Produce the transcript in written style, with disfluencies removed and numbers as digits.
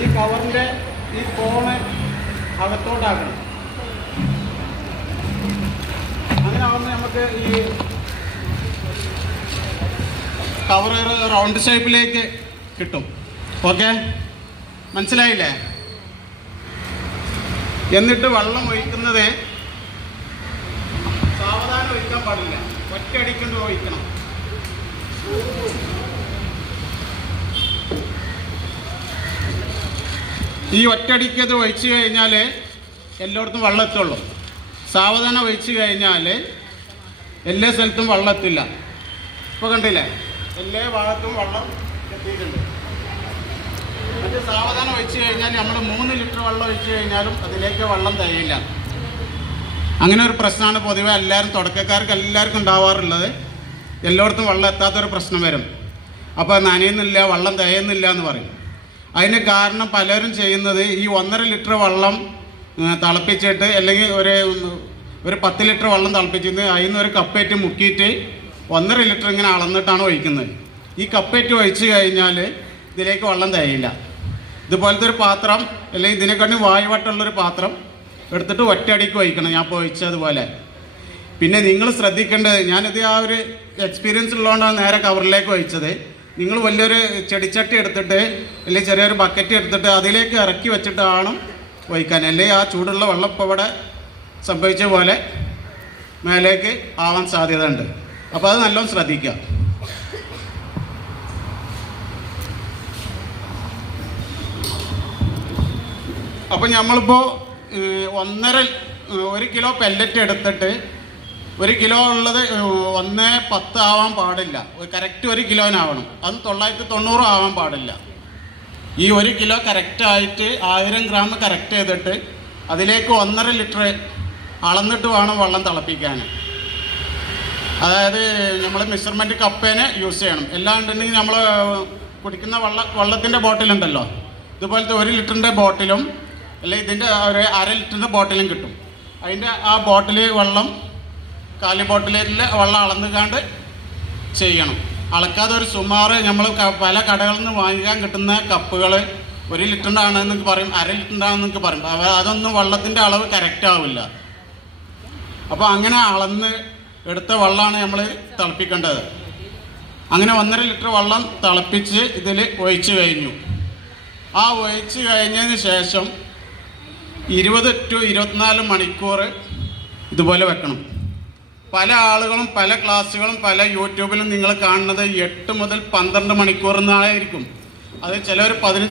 ഈ കവറിൻ്റെ ഈ കോണ് അകത്തോട്ടാക്കണം. അങ്ങനെ ആവുമ്പോൾ നമുക്ക് ഈ കവർ റൗണ്ട് ഷേപ്പിലേക്ക് കിട്ടും. ഓക്കെ, മനസ്സിലായില്ലേ? എന്നിട്ട് വെള്ളം ഒഴിക്കുന്നത് സാവധാനം ഒഴിക്കാൻ പാടില്ല, ഒറ്റയടിക്കൊണ്ട് ഒഴിക്കണം. ഈ ഒറ്റയടിക്കത് ഒഴിച്ചു കഴിഞ്ഞാൽ എല്ലായിടത്തും വെള്ളം എത്തുള്ളൂ. സാവധാനം ഒഴിച്ചു കഴിഞ്ഞാൽ എല്ലാ സ്ഥലത്തും വെള്ളം എത്തില്ല. ഇപ്പോൾ കണ്ടില്ലേ, എല്ലാ ഭാഗത്തും വെള്ളം എത്തിയിട്ടുണ്ട്. മറ്റേ സാവധാനം ഒഴിച്ചു കഴിഞ്ഞാൽ നമ്മൾ 3 ലിറ്റർ വെള്ളം ഒഴിച്ചു കഴിഞ്ഞാലും അതിലേക്ക് വെള്ളം തികയില്ല. അങ്ങനെ ഒരു പ്രശ്നമാണ് പൊതുവെ എല്ലാവരും തുടക്കക്കാർക്ക് എല്ലാവർക്കും ഉണ്ടാവാറുള്ളത്. എല്ലായിടത്തും വെള്ളം എത്താത്തൊരു പ്രശ്നം വരും. അപ്പോൾ നനയുന്നില്ല, വെള്ളം തികയുന്നില്ല എന്ന് പറയും. അതിന് കാരണം പലരും ചെയ്യുന്നത് ഈ 1.5 ലിറ്റർ വെള്ളം തിളപ്പിച്ചിട്ട്, അല്ലെങ്കിൽ ഒരു 10 ലിറ്റർ വെള്ളം തിളപ്പിച്ചിട്ട് അതിൽ നിന്ന് ഒരു കപ്പേറ്റ് മുക്കിയിട്ട് 1.5 ലിറ്റർ ഇങ്ങനെ അളന്നിട്ടാണ് ഒഴിക്കുന്നത്. ഈ കപ്പേറ്റ് ഒഴിച്ച് കഴിഞ്ഞാൽ ഇതിലേക്ക് വെള്ളം തികയില്ല. ഇതുപോലത്തെ ഒരു പാത്രം, അല്ലെങ്കിൽ ഇതിനെക്കാട്ടി വായുവട്ടമുള്ളൊരു പാത്രം എടുത്തിട്ട് ഒറ്റയടിക്ക് ഒഴിക്കണം, ഞാൻ ഇപ്പോൾ ഒഴിച്ചതുപോലെ. പിന്നെ നിങ്ങൾ ശ്രദ്ധിക്കേണ്ടത്, ഞാനിത് ആ ഒരു എക്സ്പീരിയൻസ് ഉള്ളതുകൊണ്ടാണ് നേരെ കവറിലേക്ക് ഒഴിച്ചത്. നിങ്ങൾ വലിയൊരു ചെടിച്ചട്ടി എടുത്തിട്ട്, അല്ലെങ്കിൽ ചെറിയൊരു ബക്കറ്റ് എടുത്തിട്ട് അതിലേക്ക് ഇറക്കി വെച്ചിട്ടാണ് ഒഴിക്കാൻ. അല്ലെങ്കിൽ ആ ചൂടുള്ള വെള്ളം ഇപ്പോൾ ഇവിടെ സംഭവിച്ച പോലെ മേലേക്ക് ആവാൻ സാധ്യത ഉണ്ട്. അപ്പോൾ അത് നല്ലോണം ശ്രദ്ധിക്കുക. അപ്പോൾ നമ്മളിപ്പോൾ 1 കിലോ പെല്ലറ്റ് എടുത്തിട്ട്, 1 കിലോ ഉള്ളത് 1.10 ആവാൻ പാടില്ല, കറക്റ്റ് 1 കിലോനാവണം. അത് 990 ആവാൻ പാടില്ല. ഈ 1 കിലോ കറക്റ്റായിട്ട് 1000 ഗ്രാം കറക്റ്റ് ചെയ്തിട്ട് അതിലേക്ക് 1.5 ലിറ്റർ അളന്നിട്ട് വേണം വെള്ളം തിളപ്പിക്കാൻ. അതായത് നമ്മൾ മെഷർമെൻറ്റ് കപ്പേനെ യൂസ് ചെയ്യണം. എല്ലാണ്ടെങ്കിൽ നമ്മൾ കുടിക്കുന്ന വെള്ളത്തിൻ്റെ ബോട്ടിലുണ്ടല്ലോ, ഇതുപോലത്തെ 1 ലിറ്ററിൻ്റെ ബോട്ടിലും അല്ലെങ്കിൽ ഇതിൻ്റെ ഒരു 1/2 ലിറ്ററിൻ്റെ ബോട്ടിലും കിട്ടും. അതിൻ്റെ ആ ബോട്ടിൽ വെള്ളം, കാലി ബോട്ടിലിൽ വെള്ളം അളന്നുകാണ്ട് ചെയ്യണം. അളക്കാതെ ഒരു സുമാറ് നമ്മൾ പല കടകളിൽ നിന്ന് വാങ്ങിക്കാൻ കിട്ടുന്ന കപ്പുകൾ 1 ലിറ്ററിൻ്റെ ആണെന്നൊക്കെ പറയും, 1/2 ലിറ്ററിൻ്റെ ആണെന്നൊക്കെ പറയും. അതൊന്നും വെള്ളത്തിൻ്റെ അളവ് കറക്റ്റ് ആവില്ല. അപ്പോൾ അങ്ങനെ അളന്ന് എടുത്ത വെള്ളമാണ് നമ്മൾ തിളപ്പിക്കേണ്ടത്. അങ്ങനെ 1.5 ലിറ്റർ വെള്ളം തിളപ്പിച്ച് ഇതിൽ ഒഴിച്ച് കഴിഞ്ഞു. ആ ഒഴിച്ച് കഴിഞ്ഞതിന് ശേഷം 20 to 24 മണിക്കൂർ ഇതുപോലെ വെക്കണം. പല ആളുകളും പല ക്ലാസ്സുകളും പല യൂട്യൂബിലും നിങ്ങൾ കാണുന്നത് 8 മുതൽ 12 മണിക്കൂർ എന്നായിരിക്കും. അത് ചിലർ 15